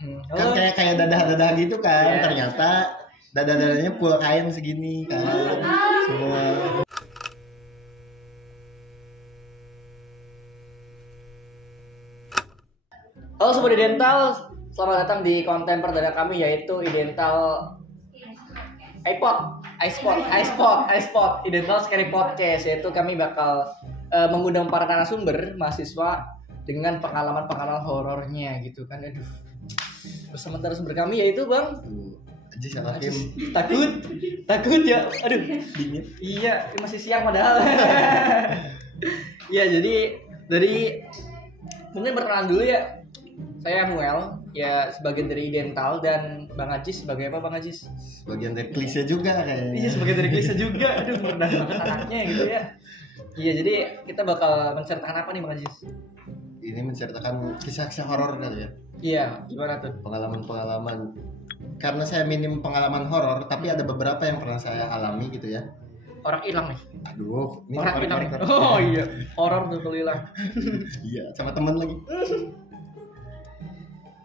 Kan kayak dadah gitu kan. Ternyata dadah-dadahnya full kain segini kan. Semua. Halo Sobat Idental, selamat datang di konten perdana kami yaitu Idental iSpot Idental Scary Podcast, yaitu kami bakal mengundang para narasumber mahasiswa dengan pengalaman horornya gitu kan. Aduh. Bersama narasumber kami yaitu Bang Ajis Hakim. Takut ya. Aduh, dingin. Iya, masih siang padahal. Iya, jadi dari mungkin perkenalan dulu ya. Saya Muel, ya sebagian dari Idental, dan Bang Ajis sebagai apa Bang Ajis? Sebagian dari klise juga kayaknya. Iya, sebagian dari klise juga. Aduh, merendah banget anaknya gitu ya. Iya, jadi kita bakal menceritakan apa nih Bang Ajis? Ini menceritakan kisah-kisah horor kali ya. Iya, gimana tuh? Pengalaman-pengalaman. Karena saya minim pengalaman horor, tapi ada beberapa yang pernah saya alami gitu ya. Orang hilang nih. Aduh, ini Orang hilang. Oh iya, horor tuh kalau hilang. Iya, sama temen lagi.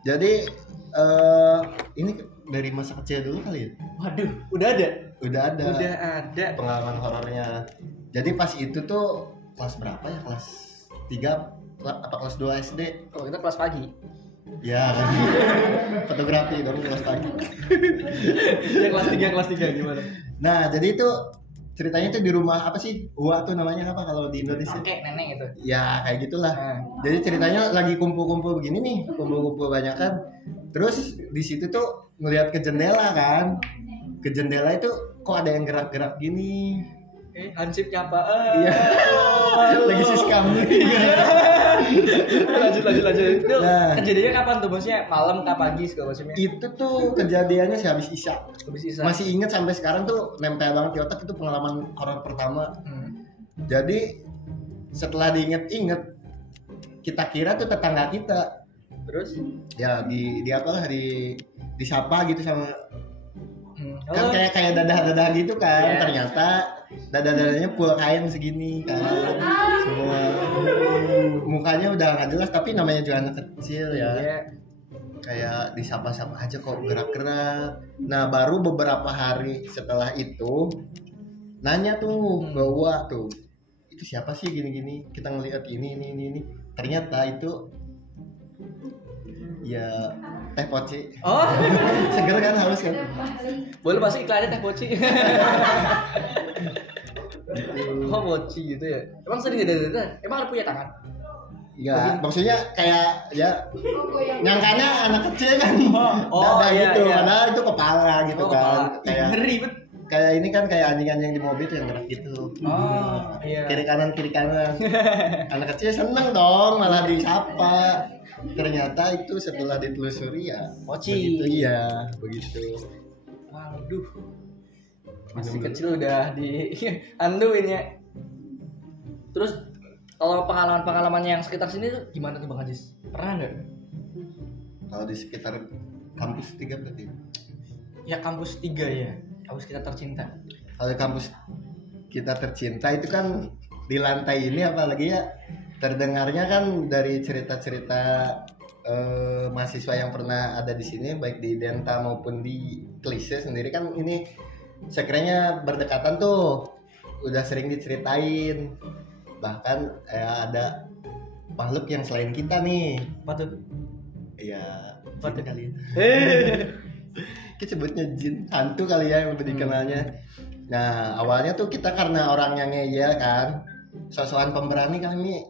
Jadi ini dari masa kecil dulu kali ya? Waduh, udah ada. Udah ada pengalaman horornya. Jadi pas itu tuh kelas berapa ya? Kelas 3 apa kelas 2 SD? Kalau kita kelas pagi. Ya, fotografi dong kelas pagi. Ya kelas 3 gimana? Nah, jadi itu ceritanya tuh di rumah apa sih? Uwa tuh namanya apa kalau di Indonesia? Kakek, nenek gitu. Ya, kayak gitulah. Nah. Jadi ceritanya lagi kumpul-kumpul begini nih, kumpul-kumpul banyak kan. Terus di situ tuh ngelihat ke jendela kan. Ke jendela itu kok ada yang gerak-gerak gini. Hansipnya apa? Iya. Lagi siskam. Lanjut. Itu Nah. kejadiannya kapan tuh? Maksudnya malam kah pagi segala macamnya? Itu tuh kejadiannya sih habis Isya. Habis Isya. Masih inget sampai sekarang tuh nempel banget di otak, itu pengalaman horor pertama. Jadi setelah diinget-inget, kita kira tuh tetangga kita. Terus? Ya di apalah disapa gitu sama kan Oh. kayak dadah gitu kan. Yeah. Ternyata dadah-dadahnya full kain segini kan. Semua mukanya udah nggak jelas, tapi namanya juga anak kecil ya. Yeah. Kayak disapa-sapa aja kok gerak-gerak. Nah, baru beberapa hari setelah itu nanya tuh ke Uwa tuh, itu siapa sih gini-gini, kita ngelihat ini. Ternyata itu ya teh poci. Oh. Seger kan, haus kan. Boleh masuk iklannya teh poci. Oh, poci gitu ya. Emang sering dadah. Emang ada punya tangan? Ya, maksudnya kayak ya nyangkanya anak kecil kan. Dada iya, gitu, iya. padahal itu kepala gitu kan. Kepala. Kayak Ngeri bet. kayak ini kan kayak anjing-anjing di mobil tuh yang gerak gitu. Oh, iya. Kiri kanan. Anak kecil seneng dong malah disapa. Ternyata itu setelah ditelusuri ya Poci. begitu, iya begitu. Waduh. Masih kecil udah dianduin ya. Terus kalau pengalaman yang sekitar sini tuh gimana tuh Bang Ajis? Pernah nggak? Kalau di sekitar kampus 3 berarti. Ya kampus 3 ya. Kampus kita tercinta. Kalau kampus kita tercinta itu kan di lantai ini apalagi ya terdengarnya kan dari cerita-cerita mahasiswa yang pernah ada di sini, baik di Denta maupun di Klise sendiri kan ini sekiranya berdekatan tuh udah sering diceritain. Bahkan ada makhluk yang selain kita nih. Apa tuh? Iya, Apa tuh? kali. Kita sebutnya jin hantu kali ya yang lebih dikenalnya. Nah, awalnya tuh kita karena orangnya ngeyel kan, sosokan pemberani kami.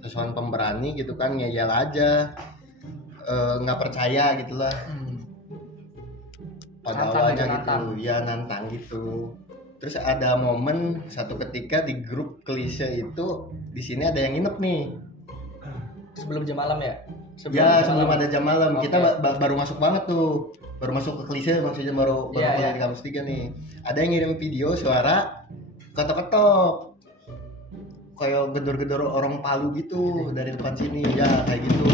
Sosokan pemberani gitu kan, ngeyel aja, nggak percaya gitulah. Pada awalnya gitu, ya nantang gitu. Terus ada momen satu ketika di grup Klise itu di sini ada yang nginep nih. Sebelum jam malam ya? Sebelum ada jam malam. Okay. Kita baru masuk banget tuh. Baru masuk ke Klise, maksudnya baru Yeah. di kampus 3 nih. Ada yang ngirim video suara ketok-ketok. Kayak gedor-gedor orang Palu gitu dari depan sini. Ya, kayak gitu.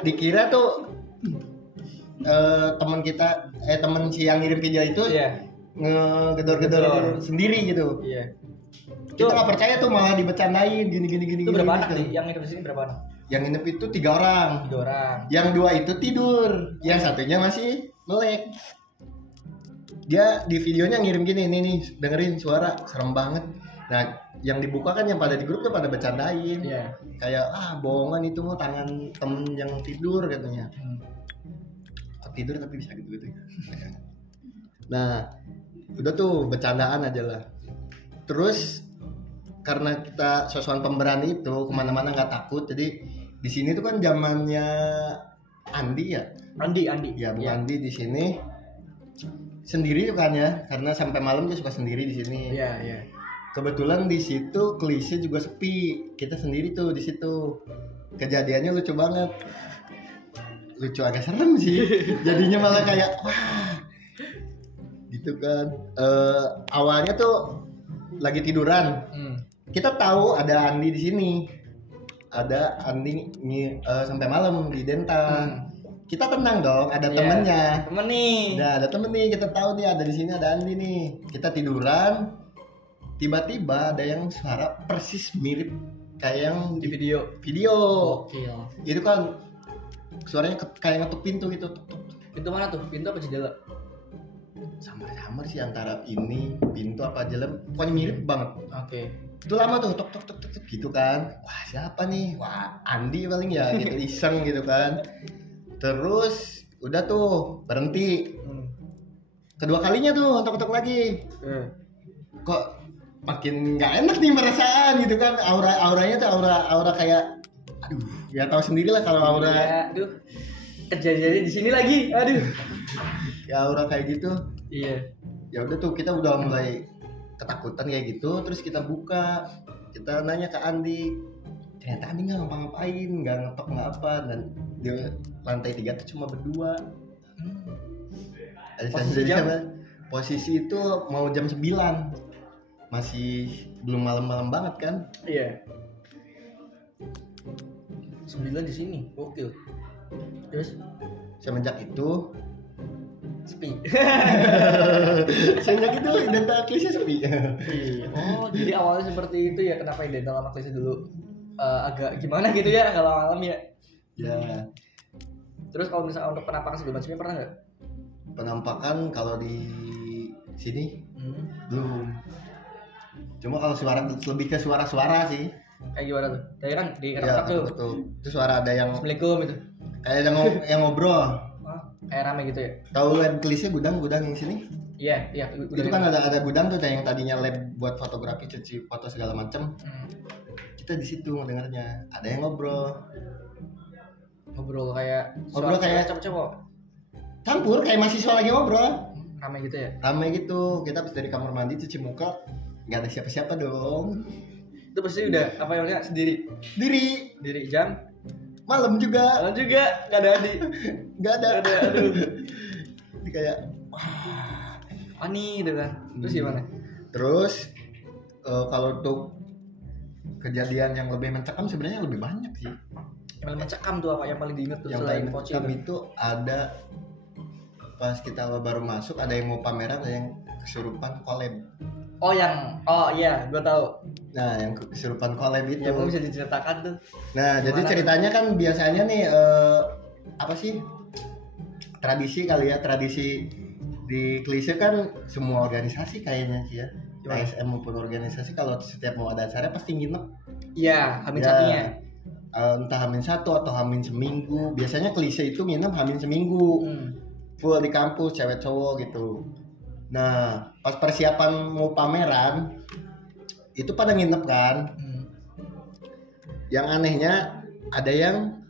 Dikira tuh teman si yang ngirim video itu ngegedor-gedor sendiri gitu. Iya. Kita nggak percaya tuh, malah dibecandain gini. Itu berapa gini, anak gitu. nih? Yang hidup di sini berapa anak? Yang nginep itu 3 orang. 3 orang. Yang 2 itu tidur, yang satunya masih melek. Dia di videonya ngirim gini, nih dengerin suara serem banget. Nah, yang dibuka kan yang pada di grup tuh pada bercandain. Iya. Kayak bohongan itu mau tangan temen yang tidur katanya. Kok tidur tapi bisa gitu. Nah, udah tuh bercandaan aja lah. Terus karena kita sosokan pemberani itu kemana-mana nggak takut, jadi di sini tuh kan zamannya Andi ya. Andi. Ya, Bu Andi di sini sendiri kan ya, karena sampai malam dia suka sendiri di sini. Iya. Kebetulan di situ klise juga sepi, kita sendiri tuh di situ. Kejadiannya lucu banget, lucu agak serem sih. Jadinya malah kayak wah, gitu kan. Awalnya tuh lagi tiduran. Kita tahu ada Andi di sini, ada Andi sampai malam di Dental. Kita tenang dong, ada temennya. Temen nih. Nah, ada temen nih, kita tahu nih ada di sini ada Andi nih. Kita tiduran, tiba-tiba ada yang suara persis mirip kayak yang Di video. Gokil. Itu kan suaranya kayak ngetuk pintu gitu. Tuk. Pintu mana tuh? Pintu apa jendela? Samar-samar sih antara ini pintu apa jalan, pokoknya mirip banget. Oke. Itu lama tuh tok gitu kan. Wah, siapa nih? Wah, Andi paling ya gitu, iseng gitu kan. Terus udah tuh berhenti. Kedua kalinya tuh tok lagi. Kok makin nggak enak nih perasaan gitu kan. Auranya tuh aura kayak aduh, ya tahu sendirilah kalau aura. Ya, aduh. Kejadiannya di sini lagi. Aduh. Ya aura kayak gitu. Iya. Ya udah tuh kita udah mulai ketakutan kayak gitu, terus kita buka, kita nanya ke Andi, ternyata Andi nggak ngapa-ngapain, nggak ngetok nggak apa, dan di lantai 3 tuh cuma berdua. Posisi itu mau jam 9, masih belum malam-malam banget kan? Iya. 9 di sini, gokil. Terus semenjak itu sepi. semenjak itu Dental Klise sepi. Oh, jadi awalnya seperti itu ya, kenapa Dental sama Klise dulu agak gimana gitu ya kalau malam ya? Ya. Terus kalau misalnya untuk penampakan segala macamnya pernah nggak? Penampakan kalau di sini belum. Cuma kalau suara lebih ke suara-suara sih. Kayak gimana tuh? Kayak kan di Ya, kerap tuh. betul. Itu suara ada yang Assalamualaikum itu. kayak ada yang ngobrol. Kayak rame gitu ya? Tahu lab Klise gudang yang sini? Iya. Itu kan ada gudang tuh yang tadinya lab buat fotografi, cuci foto segala macam. Kita di situ ngedengarnya. Ada yang ngobrol kayak cowok-cowok. Campur kayak mahasiswa lagi ngobrol. Rame gitu ya? Rame gitu. Kita habis dari kamar mandi cuci muka, nggak ada siapa-siapa dong. Itu pasti udah apa yang lihat sendiri jam malam juga nggak ada Adi. nggak ada. Aduh. Ini kayak Ani gitu kan. Terus gimana? Terus kalau untuk kejadian yang lebih mencekam sebenarnya lebih banyak sih. Yang paling mencekam tuh apa yang paling diinget tuh Yang selain paling Poci mencekam itu ada pas kita baru masuk, ada yang mau pameran, ada yang kesurupan collab. Oh iya, gue tahu. Nah, yang kesurupan collab itu. Ya, gue bisa diceritakan tuh. Nah, jadi ceritanya kan biasanya nih apa sih? Tradisi kali ya, tradisi di Klise kan semua organisasi kayaknya sih ya. ASM maupun organisasi kalau setiap mau ada acara pasti nginep. Iya, Hamin satunya. Entah Hamin 1 atau Hamin seminggu. Biasanya Klise itu nginep Hamin seminggu. Full di kampus, cewek cowok gitu. Nah, pas persiapan mau pameran itu pada nginep kan. Yang anehnya ada yang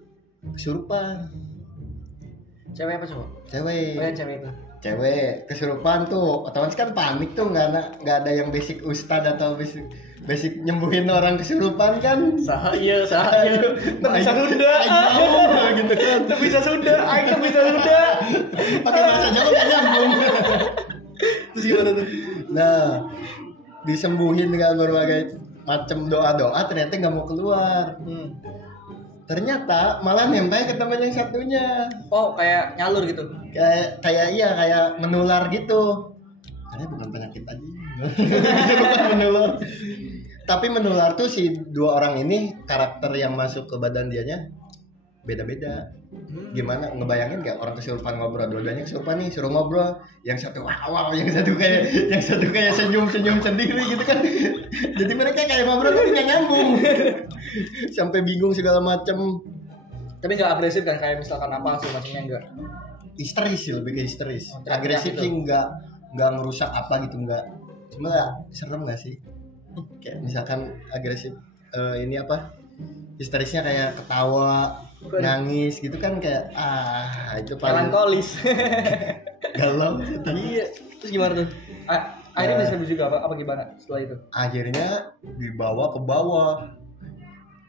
kesurupan. Cewek apa cowok? Cewek. Oh, yang cewek itu. Cewek kesurupan tuh, otomatis kan panik tuh, nggak ada yang basic ustad atau basic nyembuhin orang kesurupan kan. Iya. Bisa Sunda. Gitu kan. Bisa Sunda. Pakai bahasa Jawa nggak nyambung. Terus gimana tuh? Nah, disembuhin dengan berbagai macam doa-doa, ternyata nggak mau keluar. Ternyata malah nempel ke teman yang satunya. Oh, kayak nyalur gitu. Kayak menular gitu. Karena bukan penyakit aja. Bukan menular. Tapi menular tuh si dua orang ini karakter yang masuk ke badan dianya beda-beda. Gimana ngebayangin gak orang kesurupan ngobrol, dua-duanya kesurupan nih suruh ngobrol, yang satu wow, yang satu kayak senyum sendiri gitu kan. Jadi mereka kayak ngobrol tapi nggak nyambung. Sampai bingung segala macam. Tapi nggak agresif kan kayak misalkan apa sih macamnya enggak. Histeris sih, lebih ke histeris. Oh, Agresif gitu. sih nggak ngerusak apa gitu, nggak. Cuma ya, serem nggak sih? Kayak misalkan agresif ini apa? Histerisnya kayak ketawa, nangis gitu kan kayak itu paling Melankolis. galau. Iya. Terus gimana tuh? Akhirnya bisa juga apa gimana setelah itu? Akhirnya dibawa ke bawah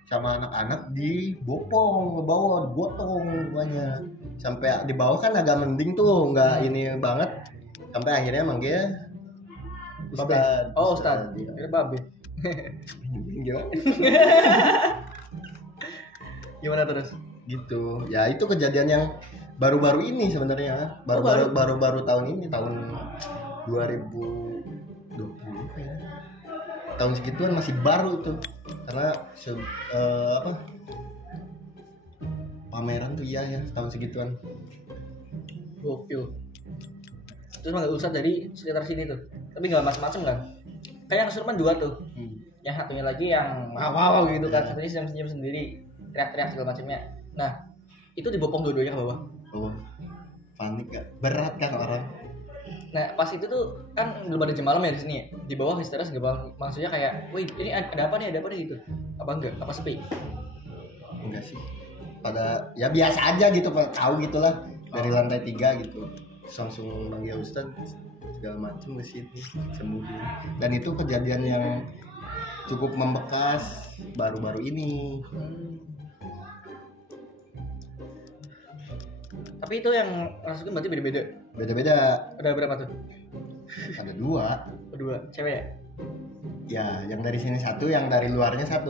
sama anak-anak, dibopong ke bawah, digotong banyak. Sampai di bawah kan agak mending tuh, nggak ini banget. Sampai akhirnya manggil Ustad. Oh, Ustad. Iya. Kira babe. Gimana terus? Gitu. Ya itu kejadian yang baru-baru ini sebenarnya. Baru-baru tahun ini, tahun 2020 kayaknya. Tahun segituan masih baru tuh. Karena pameran tuh iya ya tahun segituan. Gokil. Terus manggil Ustad dari sekitar sini tuh. Tapi nggak macam-macam kan? Kayak yang kesurupan 2 tuh. Yang satunya lagi yang wow gitu kan. Satunya senyum sendiri, teriak-teriak segala macamnya. Nah, itu dibopong dua-duanya ke bawah. Oh, panik gak? Berat kan orang. Nah, pas itu tuh kan belum ada jam malam ya di sini ya. Di bawah histeris nggak bang, maksudnya kayak, wih ini ada apa nih gitu. Apa enggak? Apa sepi? Enggak sih. Pada ya biasa aja gitu, tahu gitulah dari lantai 3 gitu. Langsung manggil Ustad segala macam ke situ sembunyi. Dan itu kejadian yang cukup membekas baru-baru ini. Tapi itu yang masukin berarti beda-beda. Beda-beda. Ada berapa tuh? Ada 2. Berdua, cewek ya? Ya, yang dari sini 1, yang dari luarnya 1.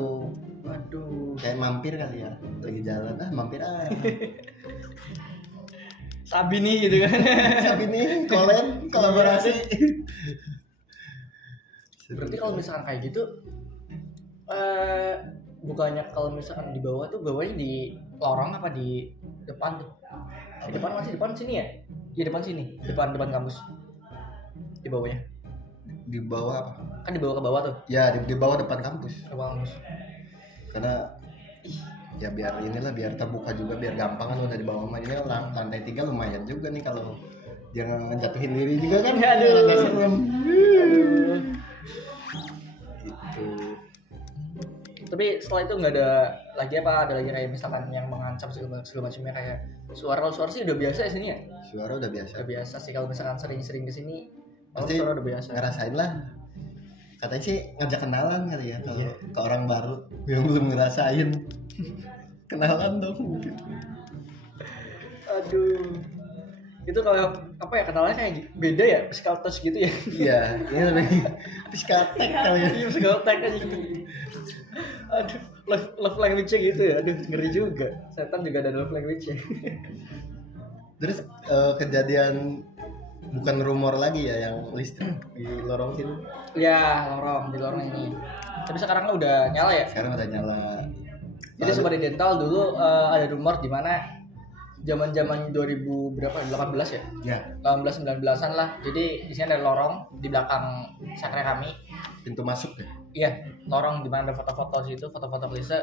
Waduh. Kayak mampir kali ya, lagi jalan mampir Sabi nih gitu kan. Sabi nih kolaborasi. Berarti kalau misalkan kayak gitu, bukannya kalau misalkan di bawah tuh bawahnya di lorong apa di depan tuh? Di depan masih depan sini ya? Iya depan sini, depan kampus. Di bawahnya. Di bawah apa? Kan dibawa ke bawah tuh. Ya di bawah depan kampus. Ke kampus. Karena ya biar biar terbuka juga, biar gampang kan udah di bawah mah. Ini lantai 3 lumayan juga nih kalau jangan ngejatuhin diri juga kan. Aduh. Rada serem. Gitu. Tapi setelah itu nggak ada lagi apa? Ada lagi kayak misalkan yang mengancam segala macamnya kayak suara sih udah biasa ya sini ya? Suara udah biasa. Udah biasa sih kalau misalkan sering-sering kesini. Pasti Suara udah biasa. ngerasain lah. Katanya sih ngajak kenalan kali ya kalau ke orang baru yang belum ngerasain. Kenalan dong. Aduh. Itu kalau apa ya kenalannya kayak beda ya, physical touch gitu ya. Iya, ini lebih psikotek kali ya. Iya, physical touch aja gitu. Aduh, love language-nya gitu ya. Aduh, ngeri juga. Setan juga ada love language-nya. Terus kejadian bukan rumor lagi ya yang listrik di lorong sini. Ya, di lorong ini. Tapi sekarang udah nyala ya? Sekarang udah nyala. Jadi Sobat Dental dulu ada rumor di mana zaman-zaman 2000 berapa? 18 ya? Ya, 18 19-an lah. Jadi di sini ada lorong di belakang sakre kami. pintu masuk ya. Iya, lorong di mana ada foto-foto situ, foto-foto klise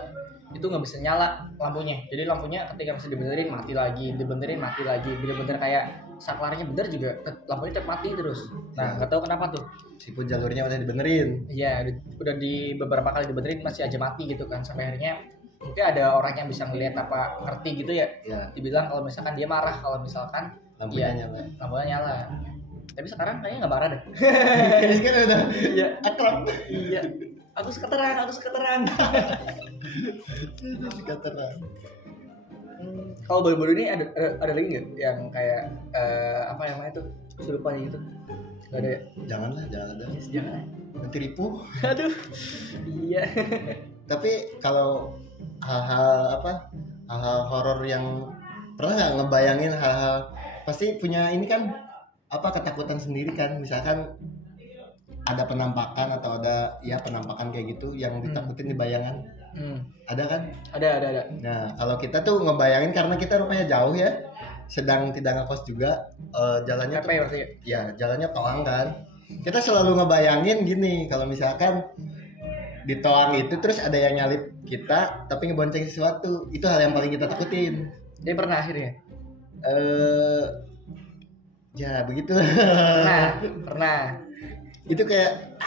itu nggak bisa nyala lampunya. Jadi lampunya ketika masih dibenerin mati lagi, bener-bener kayak saklarnya bener juga lampunya tetap mati terus. Nah, nggak tahu kenapa tuh. Meskipun jalurnya udah dibenerin. Iya, udah di beberapa kali dibenerin masih aja mati gitu kan. Sampai akhirnya mungkin ada orang yang bisa ngelihat apa ngerti gitu ya. Ya, Dibilang kalau misalkan dia marah kalau misalkan lampunya iya, nyala. lampunya nyala. Tapi sekarang kayaknya nggak marah deh. Ini kan udah Iya, akrab. iya. Aku seketeran. Seketeran. Kalau baru-baru ini ada lagi nggak yang kayak apa namanya tuh kesurupan gitu? Nggak ada ya? Jangan ada. Yes, jangan. Nanti ripuh. Aduh. Iya. Tapi kalau hal-hal horor yang pernah nggak ngebayangin hal-hal, pasti punya ini kan apa ketakutan sendiri kan, misalkan ada penampakan atau ada ya penampakan kayak gitu yang ditakutin di bayangan. Ada kan? Ada. Nah, kalau kita tuh ngebayangin karena kita rupanya jauh ya, sedang tidak ngekos juga, jalannya tuh, ya jalannya toang kan. Kita selalu ngebayangin gini, kalau misalkan di toang itu terus ada yang nyalip kita, tapi ngebonceng sesuatu, itu hal yang paling kita takutin. Dia pernah akhirnya? Ya begitu. Pernah. Itu kayak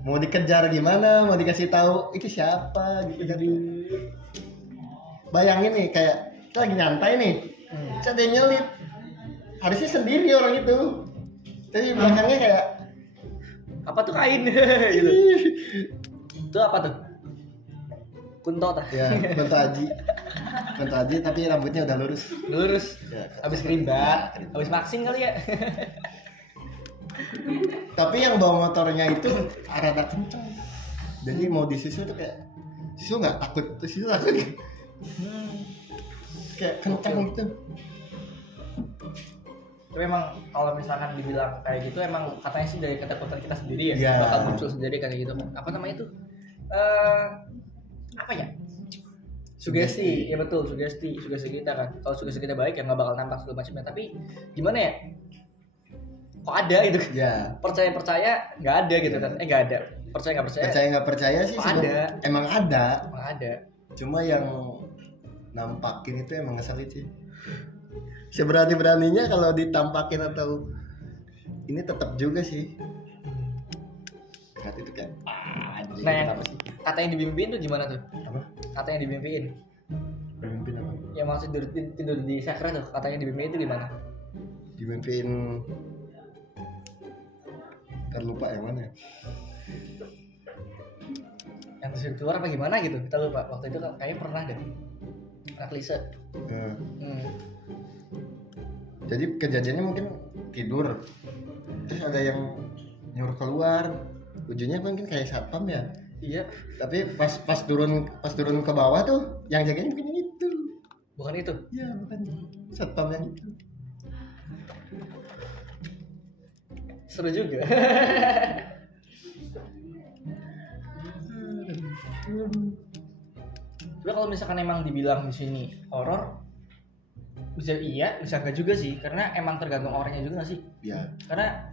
mau dikejar gimana, mau dikasih tahu itu siapa gitu kan. Bayangin nih kayak kita lagi nyantai nih, ada yang nyelip, harusnya sendiri orang itu, tapi belakangnya kayak apa tuh kain gitu. Itu apa tuh? Kunto tah? Ya, Kunto Aji tapi rambutnya udah lurus. Ya, habis kerimbat, habis maxing kali ya. Tapi yang bawa motornya itu rada kencang. Jadi mau disusul tuh kayak susul nggak takut, susul takut. Kayak kencang gitu. Tapi emang kalau misalkan dibilang kayak gitu emang katanya sih dari ketakutan kita sendiri ya, bakal muncul sendiri kayak gitu. Apa namanya itu? Apa ya? Sugesti. Ya betul, sugesti kita kan. Kalau sugesti kita baik ya nggak bakal nampak segala macamnya. Tapi gimana ya? Kok ada gitu? Ya. Percaya nggak ada gitu kan? Nggak ada. Percaya nggak percaya sih. Ada. Emang ada. Cuma yang nampakin itu emang ngeselin sih. Seberani-beraninya kalau ditampakin atau ini tetap juga sih. Itu kayak anjing. Nah, yang kata yang dibimpiin tuh gimana tuh? Apa? Kata yang dibimpiin. Dibimpiin apa? Yang masih tidur di sakra tuh, katanya dibimpiin itu gimana? Dibimpiin terlupa yang mana ya? Yang disuruh keluar apa gimana gitu? Kita lupa. Waktu itu kayaknya pernah deh. Anak Lisa. Jadi kejadiannya mungkin tidur. Terus ada yang nyuruh keluar. Ujungnya mungkin kayak satpam ya. Iya. Tapi pas turun ke bawah tuh yang jagain mungkin itu. Bukan itu? Iya, bukan. Satpam yang itu. Seru juga. Tapi kalau misalkan emang dibilang di sini horor, bisa iya, bisa enggak juga sih, karena emang tergantung orangnya juga nggak sih? Iya. Karena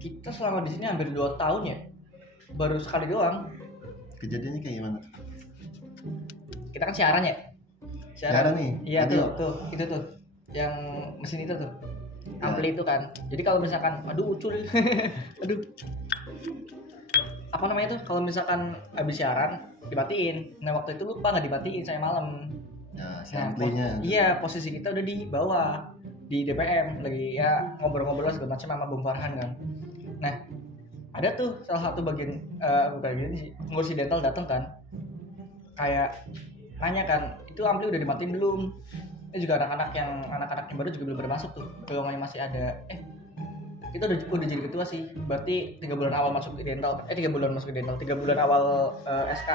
kita selama di sini hampir 2 tahun ya, baru sekali doang. Kejadiannya kayak gimana? Kita kan siaran ya? Siaran nih? Iya tuh, itu tuh, yang mesin itu tuh, ampli itu kan. Jadi kalau misalkan, aduh ucul, aduh, apa namanya tuh? Kalau misalkan habis siaran dimatiin. Nah waktu itu lupa nggak dimatiin saya malam. Nah, amplinya. Iya, posisi kita udah di bawah di DPM lagi ya ngobrol-ngobrol segala macam sama Bung Farhan kan. Nah ada tuh salah satu bagian bukan gini sih, ngurusi dental datang kan, kayak nanya kan, itu ampli udah dimatiin belum? Ini juga anak-anak yang baru juga belum pada masuk tuh, golongannya masih ada. Kita udah jadi ketua sih, berarti 3 bulan awal masuk ke dental, 3 bulan masuk ke dental, 3 bulan awal SK.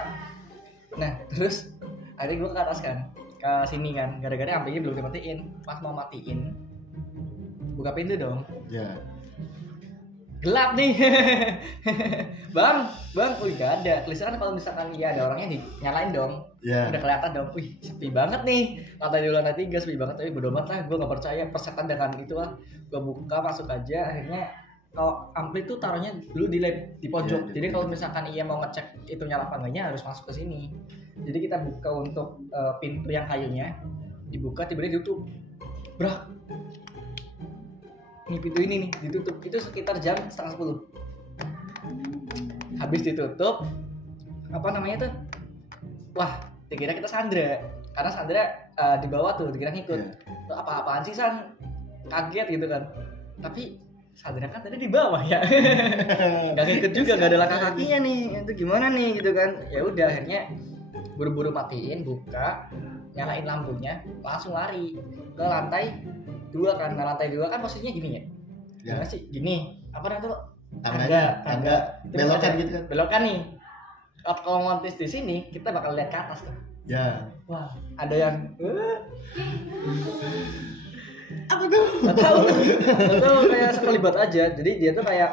Nah terus akhirnya gue ke atas kan, ke sini kan, gara-gara amplinya belum dimatiin. Pas mau matiin, buka pintu dong. Ya. Gelap nih. bang, wih gak ada. Kelisahan kalau misalkan iya ada orangnya dinyalain dong. Yeah. Udah kelihatan dong. Wih sepi banget nih. Lantai 2 lantai 3 sepi banget. Tapi bodo amat lah, gue gak percaya persetan dengan itu lah. Gue buka masuk aja. Akhirnya kalau ampli tuh taruhnya dulu di pojok. Jadi kalau misalkan iya mau ngecek itu nyala apa enggaknya harus masuk ke sini. Jadi kita buka untuk pintu yang kayunya, dibuka tiba-tiba ditutup. Brak. Nih pintu ini nih ditutup, itu sekitar jam 9:30. Habis ditutup, apa namanya tuh? Wah, dikira kita Sandra, karena Sandra di bawah tuh, dikira ngikut. Yeah. Apa-apaan sih San? Kaget gitu kan. Tapi Sandra kan tadi di bawah ya, nggak ngikut juga, nggak ada langkah kakinya nih. Itu gimana nih gitu kan? Ya udah akhirnya buru-buru matiin, buka, nyalain lampunya, langsung lari ke lantai 2 kan. Nah lantai 2 kan posisinya gini ya. Gimana sih? Gini. Apa namanya tuh? Tangga. Belokan gitu kan. Belokan nih. Kalau ngontis di sini, kita bakal lihat ke atas tuh. Ya. Wah, ada yang apa tuh? Enggak tahu kayak sekelibat aja. Jadi dia tuh kayak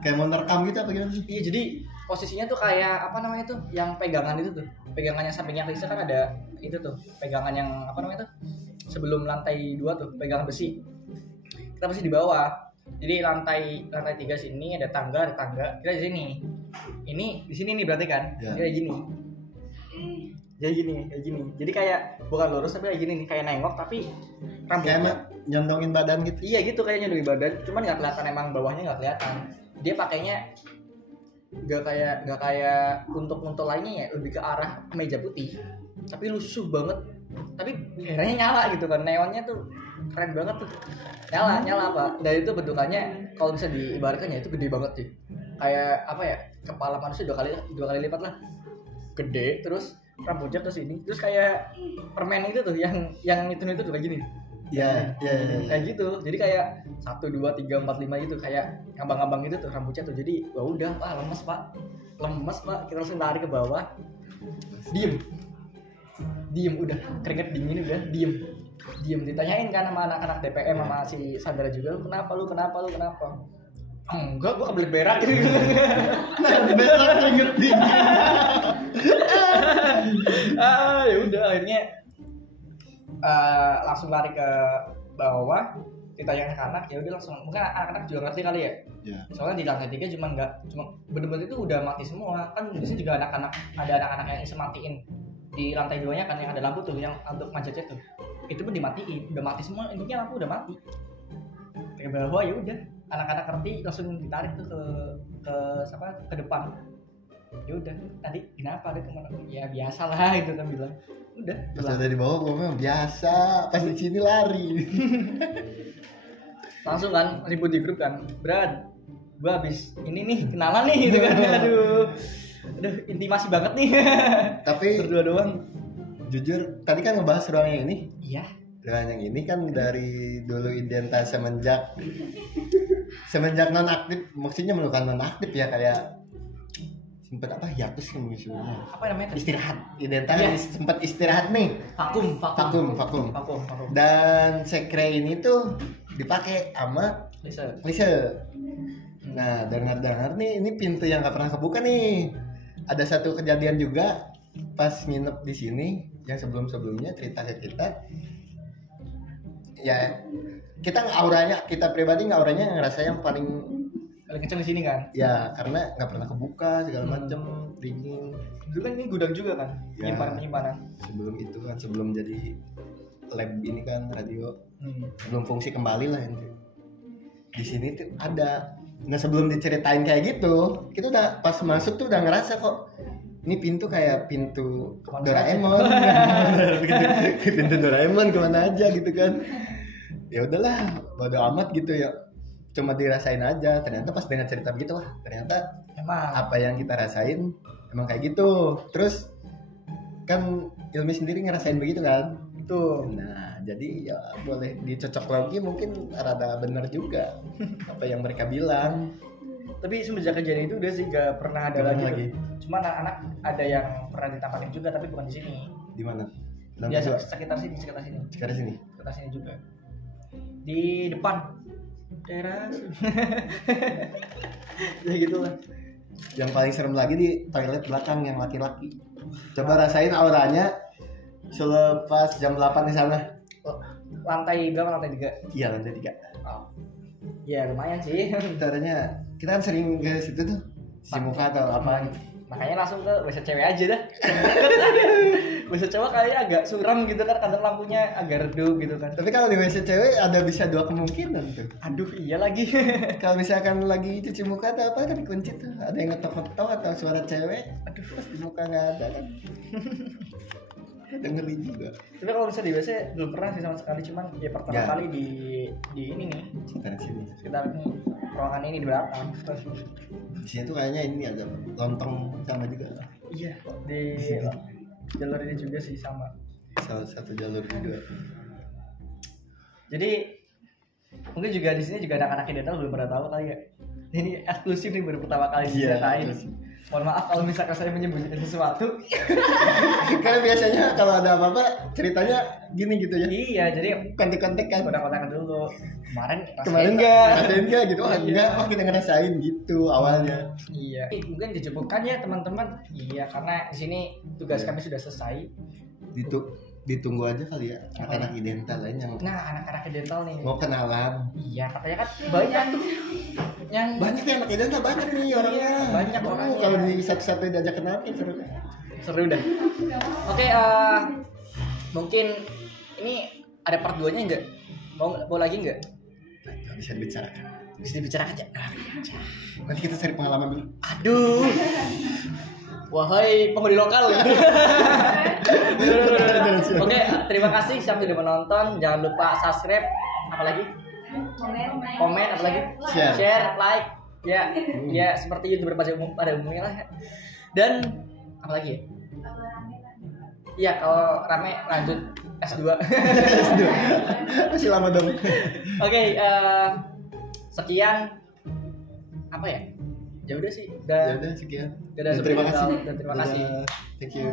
Kayak mau nerekam gitu apa gimana sih? Iya, jadi posisinya tuh kayak apa namanya tuh, yang pegangan itu tuh, pegangan yang sampingnya Risa kan ada itu tuh, pegangan yang apa namanya tuh, sebelum lantai 2 tuh, pegangan besi. Kita masih di bawah. Jadi lantai 3 sini ada tangga, kita di sini. Ini di sini nih berarti kan? Ya. Kayak gini. Kayak gini. Jadi kayak bukan lurus tapi kayak gini nih, kayak nengok tapi rambutnya Kayak nyondongin badan gitu. iya gitu kayaknya dari badan, cuman nggak kelihatan, emang bawahnya nggak kelihatan. Dia pakainya nggak kayak untuk lainnya ya, lebih ke arah meja putih, tapi lusuh banget. Tapi akhirnya nyala gitu kan, neonnya tuh keren banget tuh, nyala Pak. Dan itu bentukannya kalau bisa diibaratkan ya itu gede banget sih, kayak apa ya, kepala manusia dua kali lipat lah, gede. Terus rambutnya terus ini, terus kayak permen itu tuh yang itu tuh kayak gini. Iya. Kayak gitu. Jadi kayak 1 2 3 4 5 gitu, kayak ngambang-ngambang gitu tuh rambutnya tuh. Jadi wah udah, lemes Pak. Kita langsung lari ke bawah. Diem udah, keringet dingin udah, diem. Ditanyain kan sama anak-anak DPM sama si Sandra juga, kenapa lu? Enggak, gua kebelet berak gitu. Berak keringet dingin. Ya udah, akhirnya langsung lari ke bawah. Ditanya anak-anak, ya udah langsung, mungkin anak-anak juga ngerti kali ya. Iya. Soalnya di lantai 3 cuma bener-bener itu udah mati semua. Kan di sini juga ada anak-anak yang iseng matiin. Di lantai 2-nya kan yang ada lampu tuh, yang untuk manjatnya tuh. Itu pun dimatiin, udah mati semua, intinya lampu udah mati. Ke bawah ya udah, anak-anak ngerti langsung ditarik tuh ke depan. Ya udah, tadi kenapa ada kemana? Ya biasa lah itu kan bilang. Udah. Pas ada di bawah gue memang biasa, pas di sini lari. Langsung kan ribut di grup kan, Brad, gua habis ini nih kenalan nih gitu kan. Aduh, intimasi banget nih. Tapi berdua doang. Jujur, tadi kan ngebahas ruang yang ini. Iya. Ruang yang ini kan dari dulu identitas semenjak non aktif, maksudnya bukan non aktif ya, kayak sempet apa hiatus kan misalnya. Apa namanya? Istirahat. Identitas sempat istirahat nih. Vakum. Dan sekre ini tuh dipakai sama Lise. Nah, dengar nih ini pintu yang nggak pernah kebuka nih. Ada satu kejadian juga pas nginep di sini yang sebelumnya cerita ke kita. Ya, kita pribadi auranya ngerasa yang paling kenceng di sini kan? Ya, karena nggak pernah kebuka segala macem, dingin. Dulu kan ini gudang juga kan? Ya, penyimpanan. Sebelum itu kan, sebelum jadi lab ini kan radio. Belum fungsi kembali lah ini. Di sini tuh ada. Nah, sebelum diceritain kayak gitu, kita udah pas masuk tuh udah ngerasa kok ini pintu kayak pintu Doraemon. Pintu Doraemon kemana aja gitu kan. Ya udahlah, bodo amat gitu ya. Cuma dirasain aja. Ternyata pas dengar cerita begitu, wah ternyata emang apa yang kita rasain emang kayak gitu. Terus kan Ilmi sendiri ngerasain begitu kan. Tuh. Nah, jadi ya boleh dicocok lagi, mungkin rada benar juga apa yang mereka bilang. Tapi semenjak kejadian itu udah sih gak pernah ada lagi. Cuma anak-anak ada yang pernah ditampakin juga, tapi bukan di sini. Di mana? Dia sekitar sini. Sekitar sini juga. Di depan teras. Ya gitulah. Yang paling serem lagi di toilet belakang yang laki-laki. Coba rasain auranya selepas jam 8 di sana. Lantai berapa? Lantai 3. Iya, lantai 3. Oh. Ya lumayan sih. Caranya kita kan sering ke situ tuh, si muka atau apa gitu. Makanya langsung ke WC cewek aja dah. WC cewek kayaknya agak suram gitu kan, kadang lampunya agak redup gitu kan. Tapi kalau di WC cewek ada bisa 2 kemungkinan tuh. Aduh iya lagi. Kalau misalkan lagi cuci muka atau apa kan dikunci tuh, ada yang ngetok-ngetok atau suara cewek. Aduh, pas di muka nggak ada kan. Dengerin juga. Tapi kalau misalnya di WC belum pernah sih sama sekali, cuman ya pertama kali di ini nih. Sekitar ini ruangan ini di belakang. Di sini tuh kayaknya ini ada lontong sama juga. Iya, di jalur ini juga sih sama. Salah satu jalur juga. Jadi mungkin juga di sini juga anak-anak yang datang belum pernah tahu kali ya. Ini eksklusif nih, baru pertama kali diceritain. Mohon maaf kalau misalkan saya menyembunyikan sesuatu. Karena biasanya kalau ada apa-apa ceritanya gini gitu ya. Iya, jadi Kontek-kontek kan. kontak-kontakan dulu. Kemarin ngerasain kita ngerasain gitu awalnya. Iya. Mungkin dicukupkan ya teman-teman. Iya, karena di sini tugas kami sudah selesai. Ditunggu aja kali ya anak-anak Idental lain yang anak-anak Idental nih mau kenalan. Iya, katanya kan banyak tuh yang banyak ya anak Idental, banyak nih orangnya. Banyak orangnya. Kalau di satu-satu diajak kenal seru dah. Oke, mungkin ini ada part 2-nya enggak? Mau lagi enggak? Bisa dibicarakan. Bisa dibicarakan aja. Nanti kita cari pengalaman dulu. Aduh. Wahai penghuni lokal. Oke, terima kasih yang sudah menonton. Jangan lupa subscribe, apalagi komen, apalagi share, like, ya seperti YouTuber pada umumnya lah. Dan apalagi ya? Iya, kalau rame lanjut S2. Masih lama dong. Oke, sekian apa ya? Ya udah sih. Ya udah sekian. Terima kasih. Thank you.